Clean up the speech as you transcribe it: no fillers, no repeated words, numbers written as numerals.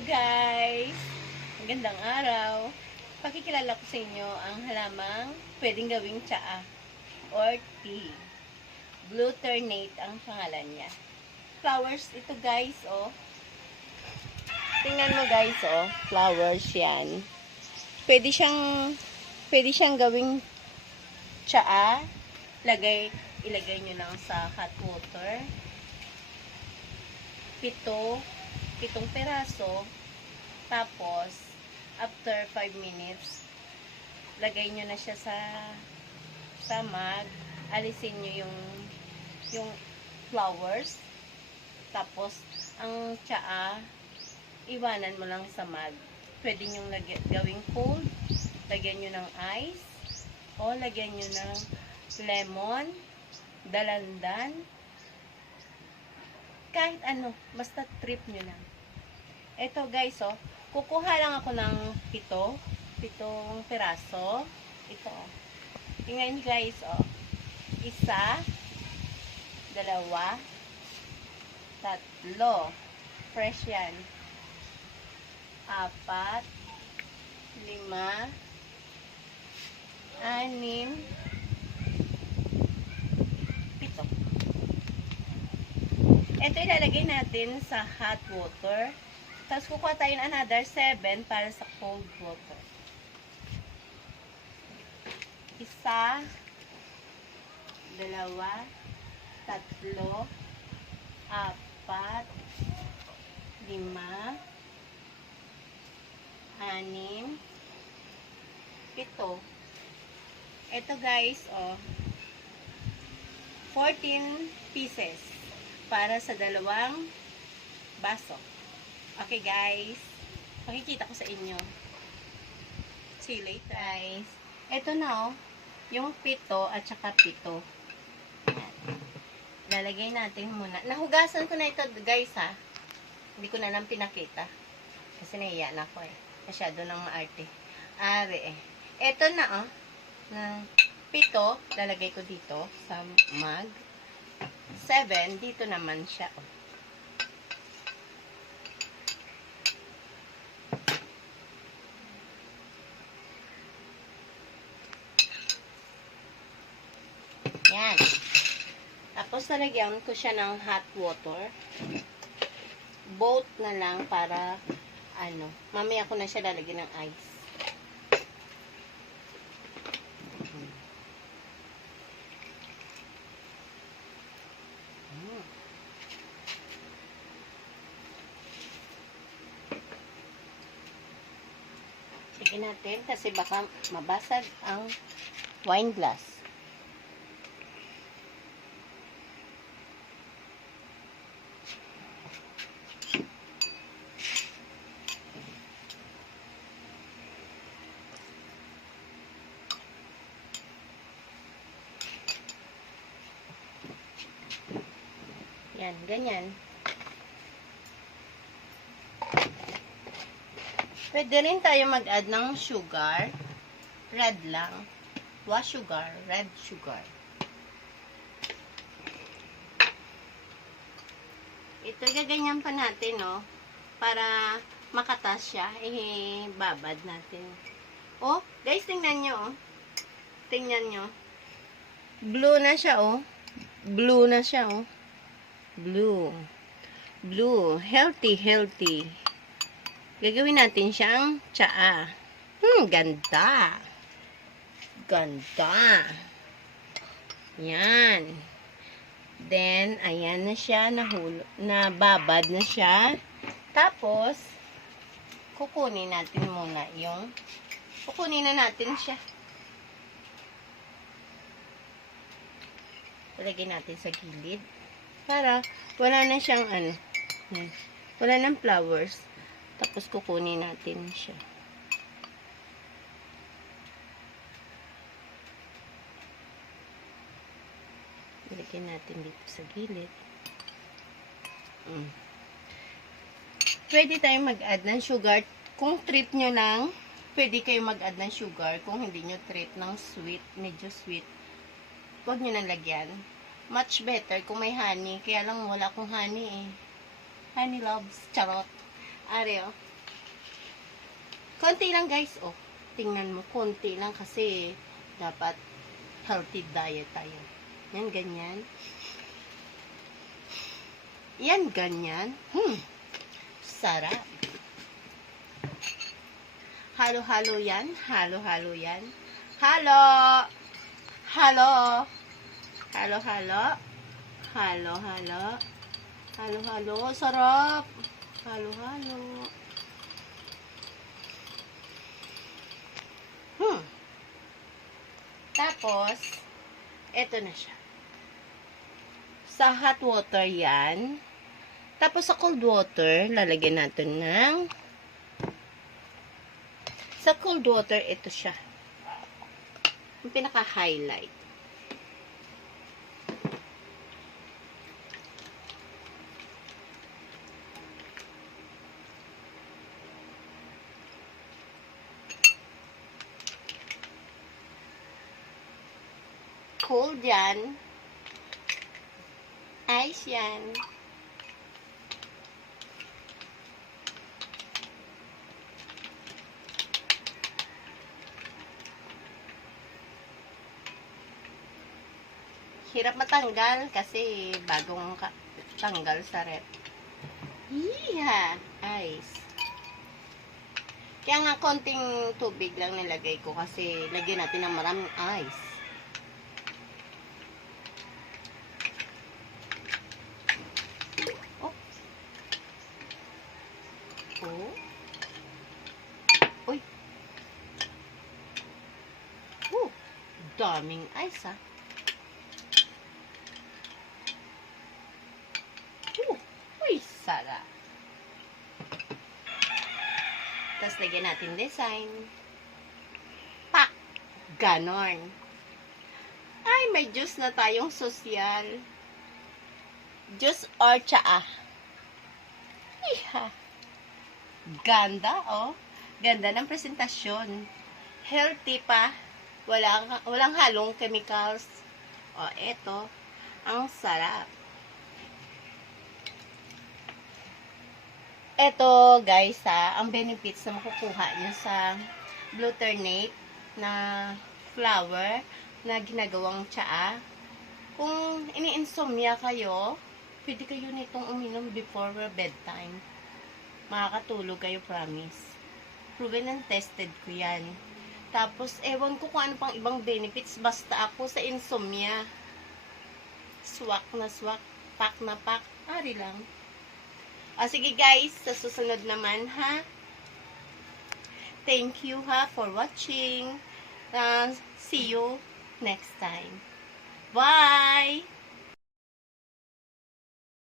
Hello guys! Magandang araw. Pakikilala ko sa inyo ang halamang pwedeng gawing tsaa or tea. Blue ternate ang pangalan niya. Flowers ito guys, oh. Tingnan mo guys, oh. Flowers yan. Pwede siyang gawing tsaa. Ilagay nyo lang sa hot water. Pitong peraso. Tapos, after 5 minutes, lagay nyo na siya sa mug. Alisin nyo yung flowers. Tapos, ang tsaa, iwanan mo lang sa mug. Pwede nyo gawing cold. Lagyan nyo ng ice. O lagyan nyo ng lemon, dalandan, kahit ano, basta trip nyo lang. Ito guys, oh, kukuha lang ako ng pitong piraso. Ito, oh. Tingnan nyo guys, oh. 1, 2, 3. Fresh yan. 4, 5, 6, 7. Ito ilalagay natin sa hot water. Tapos kukuha tayo ng another 7 para sa cold water. 1, 2, 3, 4, 5, 6, 7. Ito guys, oh, 14 pieces para sa 2 baso. Okay guys, makikita ko sa inyo. See you later guys. Ito na, oh, yung 7 at saka 7. Yan. Lalagay natin muna. Nahugasan ko na ito guys, ha. Hindi ko na lang pinakita. Kasi nahiya na ako, eh. Masyado nang maarte. Are, eh. Ito na, oh, ng 7, lalagay ko dito sa mug. 7, dito naman siya, oh. Yan. Tapos, lalagyan ko siya ng hot water. Both na lang para, mamaya ko na siya lalagyan ng ice. Tignan natin kasi baka mabasag ang wine glass. Yan, ganyan. Pwede rin tayo mag-add ng sugar. Red lang. Wash sugar. Red sugar. Ito, gaganyan pa natin, no? Para makatas siya. Babad natin. Oh, guys, tingnan nyo, oh. Tingnan nyo. Blue na siya, oh. Blue na siya, oh. Blue. Blue. Healthy, healthy. Gagawin natin siyang tsaa. Ganda. Ganda. Yan. Then, ayan na siya. Nababad na siya. Tapos, kukunin natin muna kukunin na natin siya. Ilagay natin sa gilid. Para, wala na siyang wala nang flowers. Tapos, kukunin natin siya. Ilagay natin dito sa gilid. Pwede tayong mag-add ng sugar. Kung trip nyo lang, pwede kayo mag-add ng sugar. Kung hindi nyo trip ng sweet, medyo sweet, huwag nyo nang lagyan. Much better kung may honey. Kaya lang wala akong honey, eh. Honey loves. Charot. Are, oh. Konti lang guys, oh. Tingnan mo, konti lang kasi dapat healthy diet tayo. Yan, ganyan. Yan, ganyan. Sarap. Halo-halo yan. Halo-halo yan. Halo! Halo! Halo-halo. Halo-halo. Halo-halo. Sarap. Halo-halo. Tapos, eto na siya. Sa hot water yan. Tapos sa cold water, lalagyan natin ng sa cold water, ito siya. Yung pinaka-highlight. Cold yan. Ice yan. Hirap matanggal kasi bagong tanggal sa rep. Iya, ice. Kaya nga konting tubig lang nilagay ko kasi lagyan natin ng maraming ice. Oh. Oh. Uy. Daming ice ah. Sarap. Tapos, lagyan natin design. Pak! Ganon. Ay, may juice na tayong sosyal. Juice or tsaa. Iha. Ganda, oh. Ganda ng presentasyon. Healthy pa. Walang halong chemicals. Oh, eto. Ang sarap. Eto guys ang benefits na makukuha nyo sa glutamate na flour na ginagawang tsaa. Kung ini-insomnia kayo, pwede kayo nitong uminom before bedtime. Makakatulog kayo, promise. Proven and tested ko yan. Tapos, ewan ko kung ano pang ibang benefits, basta ako sa insomnia. Swak na swak, pak na pak, ari lang. Sige guys, sa susunod naman ha. Thank you ha for watching. See you next time. Bye!